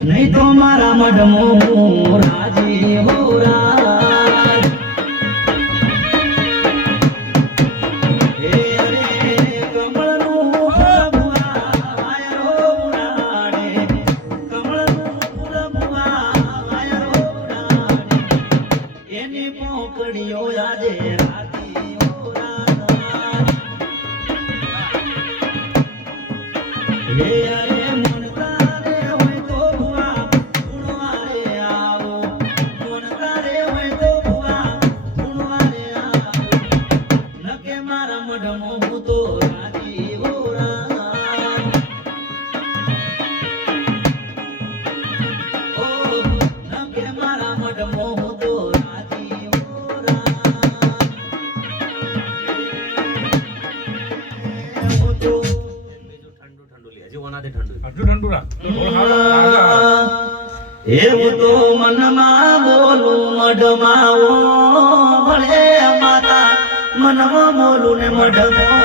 નહીં તો મારા મઢમો રાજી હો રાજ હે અરે કમળનું આયરો ઉડાડે કમળનું આયરો ઉડાડે એની પોકડીઓ આજે રાજી હો રાજ હે અરે એવું તો મનમાં બોલું મઢમાં ભળે માતા મનમાં બોલું ને મઢમાં